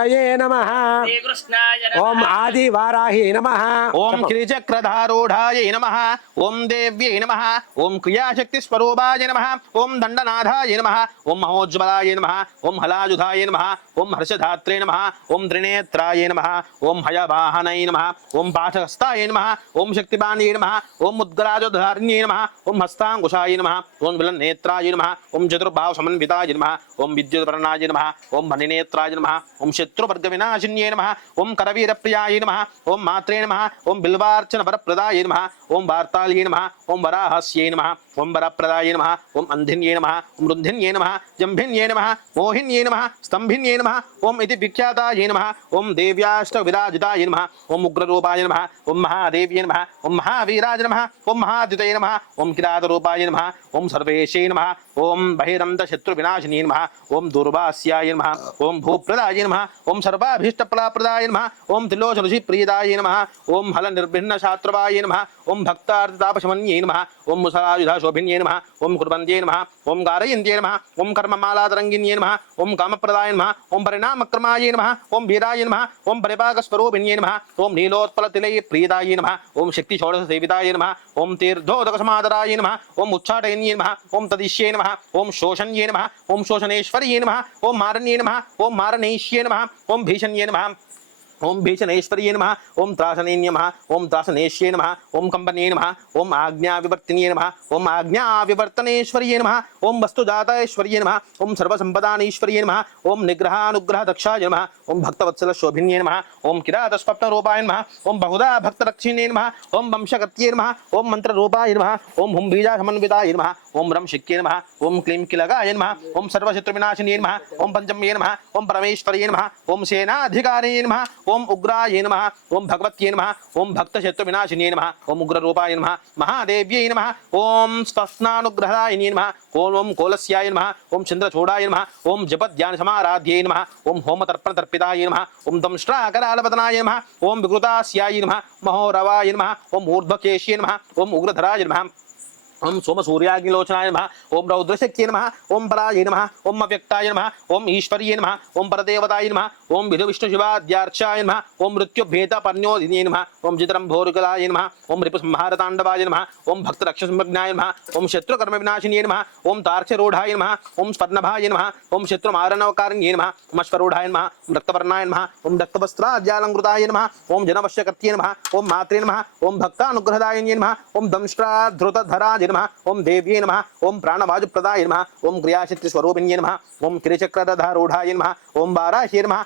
नमः। ओम आदि वाराही नमः। ओम श्रीचक्रधारूढ़ाय नमः। ओम देव्यै नमः। ओम क्रियाशक्ति स्वरूपाय नमः। ओम दंडनाथाय नमः। ओम महोज्ज्वलाय नमः। ओम हलायुधाय नमः। ओम हर्षधात्रे नमः। ओम त्रिनेत्राय नमः। ओम हयवाहनाय नमः। ओम पाशहस्ताय नमः। ओम शक्तिपाणये नमः। ओम मुद्गराजधारिण्ये नमः। ओम हस्तांकुशाय नमः। ओम विलनेत्राय नमः। ओम चतुर्बाहु समन्विताय नमः। ओम विद्युद्वर्णाय नमः। ओम मणिनेत्राय नमः। ओम शत्रुवर्गविनाशिन्ये नमः। ओम करवीरप्रियाय नमः। ओम मात्रे नमः। ओम बिल्वार्चन वरप्रदाय नमः। ओम वार्ताल्ये नमः। ओम वराहस्ये नमः। ओम वरप्रदाय नमः। ओम अंधिन्ये नमः। ओम रुन्धिन्ये नमः। जम्भिन्ये नमः। मोहिन्ये नमः। स्तंभिन्ये नमः। ओम इति विख्याताय नमः। ओम देव्याष्टविराजिताय नमः। ओम उग्ररूपाय नमः। ओम महादेव्ये नमः। ओम महावीराय नमः। ओम महाद्युतये नमः। ओम किरातरूपाय नमः। ओम सर्वेशे नमः। ओम बहिरन्त शत्रुविनाशिने नमः। ओम दुर्वास्याय नमः। ओम भूप्रदाय नमः। ओम सर्वाभीष्टफलप्रदाय नमः। ओम त्रिलोचनऋषिप्रीदाय नमः। ओम हल निर्भिन्न शात्रवाय नमः। ओम भक्तार्थतापशमन्ये नमः। ओम मुसलायुधशोभिन्ये नमः। ओम कुर्वन्त्ये नमः। ओम गारयन्त्ये नमः। ओम कर्ममालातरङ्गिन्ये नमः। ओम कामप्रदाय नमः। ओम परिणामक्रमाय नमः। ओम वीराय नमः। ओम परिपाकस्वरूपिण्ये नमः। ओम नीलोत्पलतिलये प्रीदाय नमः। ओम शक्तिषोडशसेविताय नमः। ओम तीर्थोदकसमादराय नमः। ओम उच्चाटयन्ये नमः। ओम तदिश्ये नमः। ओम शोषण्ये नमः। ओम शोषणेश्वर्ये नमः। ओम मारण्ये नमः। ओम मारणेश्ये नमः। ओम भीषण्ये नमः। ओम भीषणेश्वर्ये नमः। ओम त्रासने नमः। ओम त्रासनेश्ये नमः। ओम कंपने नमः। ओम आज्ञाविवर्तिने नमः। ओम आज्ञाविवर्तनेश्वर्ये नमः। ओम वस्तुजाताश्वर्ये नमः। ओम सर्वसंपदानीश्वर्ये नमः। ओम निग्रहानुग्रहदक्षाय नमः। ओम भक्तवत्सलशोभिन्ये नमः। ओम किरातस्वप्नरूपाय नमः। ओम बहुधा भक्तरक्षिणे नमः। ओम वंशगत्ये नमः। ओम मंत्ररूपाय नमः। ओम हुम बीजासमन्विताय नमः। ओम रमशिक्ये नमः। ओम क्लीं किलगाय नमः। ओम सर्वशत्रुविनाशिने नमः। ओम पंचम्ये नमः। ओम परमेश्वर्ये नमः। ओम सेनाधिकारिणे नमः। ओम उग्राय नमः। ओम भगवत्ये नमः। ओम भक्तशत्रुविनाशिने नमः। ओम उग्ररूपाय नमः। महादेव्यै नमः। ओम स्वस्थानुग्रहाय नमः। ओम कोलस्याय नमः। ओम चंद्रचूडाय नमः। ओम जपध्यानसमाराध्यै नमः। ओम होमतर्पणतर्पिताय नमः। ओम दंष्ट्राकरालपतनाय नमः। ओम विकृतास्याय नमः। महोरवाय नमः। ओम ऊर्ध्वकेश्ये नमः। ओम उग्रधराय नमः। ओम सोम सूर्याग्निलोचनाय नमः। ओम रौद्रशक्त्यै नमः। ओम पराय नमः। ओम अव्यक्ताय नमः। ओम ईश्वर्ये नमः। ओम परदेवताय नमः। ओम विधु विष्णु शिवाद्यार्चाय नमः। ओम मृत्युभेदपर्णोदिने नमः। ओम जितरंभोरुकलाय नमः। ओम रिपुसंहारतांडवाय नमः। ओम भक्तरक्षसंज्ञाय नमः। ओम शत्रुकर्मविनाशिने नमः। ओम तार्क्षरूढाय नमः। ओम स्पर्णभाय नमः। ओम शत्रुमारणवकारिण्ये नमः। ओम अश्वरूढाय नमः। ओम रक्तवर्णाय नमः। ओम रक्तवस्त्राद्यालंकृताय नमः। ओम जनवश्यकर्त्ये नमः। ओम मात्रे नमः। ओम भक्तानुग्रहदायिन्ये नमः। ओम दंष्ट्राधृतधराय नमः। ओम देव्ये नमः। ओम प्राणवायुप्रदाय नमः। ओम क्रियाशक्तिस्वरूपिण्ये नमः। ओम त्रिचक्रधारूढाय नमः। ओम वाराह्ये नमः।